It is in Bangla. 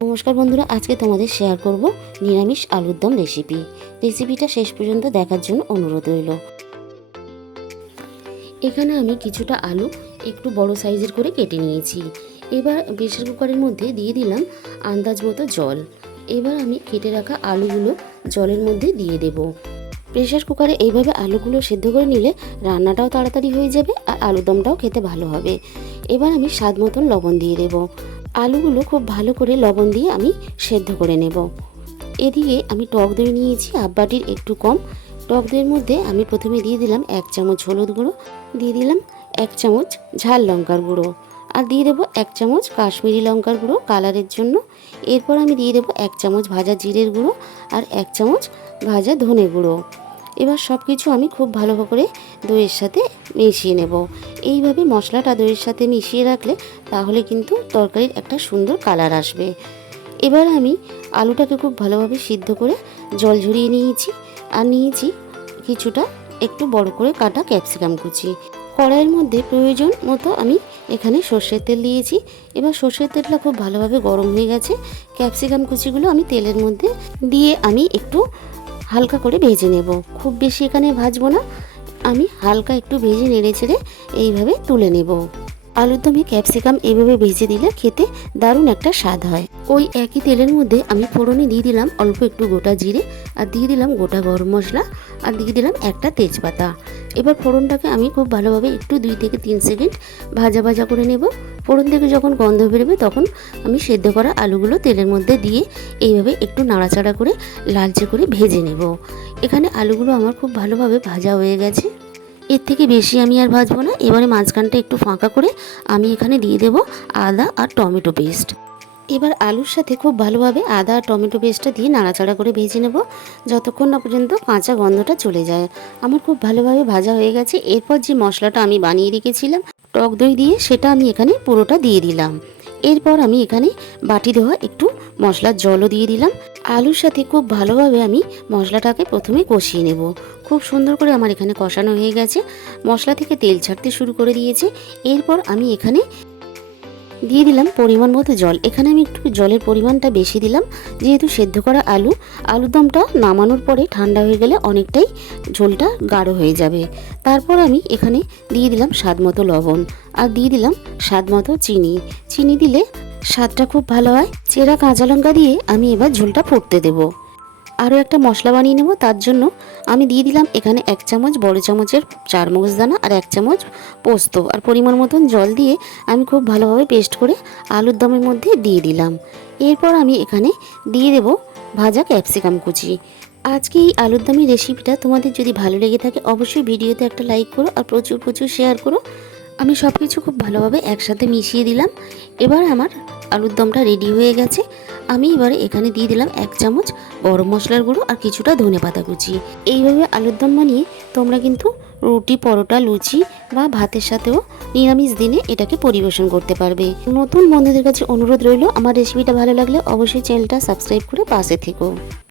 নমস্কার বন্ধুরা, আজকে তোমাদের শেয়ার করব নিরামিষ আলুর দম রেসিপি। রেসিপিটা শেষ পর্যন্ত দেখার জন্য অনুরোধ রইল। এখানে আমি কিছুটা আলু একটু বড় সাইজের করে কেটে নিয়েছি। এবার প্রেসার কুকারের মধ্যে দিয়ে দিলাম আন্দাজ মতো জল। এবার আমি কেটে রাখা আলুগুলো জলের মধ্যে দিয়ে দেব। প্রেসার কুকারে এইভাবে আলুগুলো সেদ্ধ করে নিলে রান্নাটাও তাড়াতাড়ি হয়ে যাবে আর আলুর দমটাও খেতে ভালো হবে। এবার আমি স্বাদ মতন লবণ দিয়ে দেব। আলুগুলো খুব ভালো করে লবণ দিয়ে আমি সেদ্ধ করে নেব। এদিকে আমি টক দই নিয়েছি হাফ বাটির একটু কম। টক দইয়ের মধ্যে আমি প্রথমে দিয়ে দিলাম 1 চামচ হলুদ গুঁড়ো, দিয়ে দিলাম 1 চামচ ঝাল লঙ্কার গুঁড়ো, আর দিয়ে দেবো 1 চামচ কাশ্মীরি লঙ্কার গুঁড়ো কালারের জন্য। এরপর আমি দিয়ে দেবো 1 চামচ ভাজা জিরের গুঁড়ো আর 1 চামচ ভাজা ধনে গুঁড়ো। এবার সব কিছু আমি খুব ভালো করে দইয়ের সাথে মিশিয়ে নেব। এইভাবে মশলাটা দইয়ের সাথে মিশিয়ে রাখলে তাহলে কিন্তু তরকারির একটা সুন্দর কালার আসবে। এবার আমি আলুটাকে খুব ভালোভাবে সিদ্ধ করে জল ঝরিয়ে নিয়েছি, আর নিয়েছি কিছুটা একটু বড় করে কাটা ক্যাপসিকাম কুচি। কড়াইয়ের মধ্যে প্রয়োজন মতো আমি এখানে সর্ষের তেল দিয়েছি। এবার সর্ষের তেলটা খুব ভালোভাবে গরম হয়ে গেছে। ক্যাপসিকাম কুচিগুলো আমি তেলের মধ্যে দিয়ে আমি একটু হালকা করে ভেজে নেব। খুব বেশি এখানে ভাজবো না, আমি হালকা একটু ভেজে নেড়ে চেড়ে এইভাবে তুলে নেব। আলুর দমে ক্যাপসিকাম এইভাবে ভেজে দিলে খেতে দারুণ একটা স্বাদ হয়। ওই একই তেলের মধ্যে আমি ফোড়নে দিয়ে দিলাম অল্প একটু গোটা জিরে, আর দিয়ে দিলাম গোটা গরম মশলা, আর দিয়ে দিলাম একটা তেজপাতা। এবার ফোড়নটাকে আমি খুব ভালোভাবে একটু 2 থেকে 3 সেকেন্ড ভাজা ভাজা করে নেব। ফোড়ন থেকে যখন গন্ধ বেরোবে তখন আমি সেদ্ধ করা আলুগুলো তেলের মধ্যে দিয়ে এইভাবে একটু নাড়াচাড়া করে লালচে করে ভেজে নেব। এখানে আলুগুলো আমার খুব ভালোভাবে ভাজা হয়ে গেছে। এর থেকে বেশি আমি আর ভাজবো না। এবারে মাঝখানটা একটু ফাঁকা করে আমি এখানে দিয়ে দেব আদা আর টমেটো পেস্ট। এবার আলুর সাথে খুব ভালোভাবে আদা আর টমেটো পেস্টটা দিয়ে নাড়াচাড়া করে ভেজে নেব যতক্ষণ না পর্যন্ত কাঁচা গন্ধটা চলে যায়। আমার খুব ভালোভাবে ভাজা হয়ে গেছে। এরপর যে মশলাটা আমি বানিয়ে রেখেছিলাম টক দই দিয়ে, সেটা আমি এখানে পুরোটা দিয়ে দিলাম। এরপর আমি এখানে বাটি দেওয়া একটু মশলার জলও দিয়ে দিলাম। আলুর সাথে খুব ভালোভাবে আমি মশলাটাকে প্রথমে কষিয়ে নেব। খুব সুন্দর করে আমার এখানে কষানো হয়ে গেছে, মশলা থেকে তেল ছাড়তে শুরু করে দিয়েছে। এরপর আমি এখানে দিয়ে দিলাম পরিমাণ মতো জল। এখানে আমি একটু জলের পরিমাণটা বেশি দিলাম, যেহেতু সেদ্ধ করা আলুর দমটা নামানোর পরে ঠান্ডা হয়ে গেলে অনেকটাই ঝোলটা গাঢ় হয়ে যাবে। তারপর আমি এখানে দিয়ে দিলাম স্বাদ মতো লবণ, আর দিয়ে দিলাম স্বাদ মতো চিনি দিলে স্বাদটা খুব ভালো হয়। চেরা কাঁচা লঙ্কা দিয়ে আমি এবার ঝোলটা ফুটতে দেবো। আরও একটা মশলা বানিয়ে নেব। তার জন্য আমি দিয়ে দিলাম এখানে 1 চামচ বড় চামচের 4 মগজ দানা আর 1 চামচ পোস্ত, আর পরিমাণ মতন জল দিয়ে আমি খুব ভালোভাবে পেস্ট করে আলুর দমের মধ্যে দিয়ে দিলাম। এরপর আমি এখানে দিয়ে দেব ভাজা ক্যাপসিকাম কুচি। আজকে এই আলুর দমের রেসিপিটা তোমাদের যদি ভালো লেগে থাকে অবশ্যই ভিডিওতে একটা লাইক করো আর প্রচুর শেয়ার করো। আমি সব কিছু খুব ভালোভাবে একসাথে মিশিয়ে দিলাম। এবার আমার আলুর দমটা রেডি হয়ে গেছে। আমি এবারে এখানে দিয়ে দিলাম 1 চামচ গরম মশলার গুঁড়ো আর কিছুটা ধনেপাতা কুচি। এইভাবে আলুর দম বানিয়ে তোমরা কিন্তু রুটি, পরোটা, লুচি বা ভাতের সাথেও নিরামিষ দিনে এটাকে পরিবেশন করতে পারবে। নতুন বন্ধুদের কাছে অনুরোধ রইল, আমার রেসিপিটা ভালো লাগলে অবশ্যই চ্যানেলটা সাবস্ক্রাইব করে পাশে থেকো।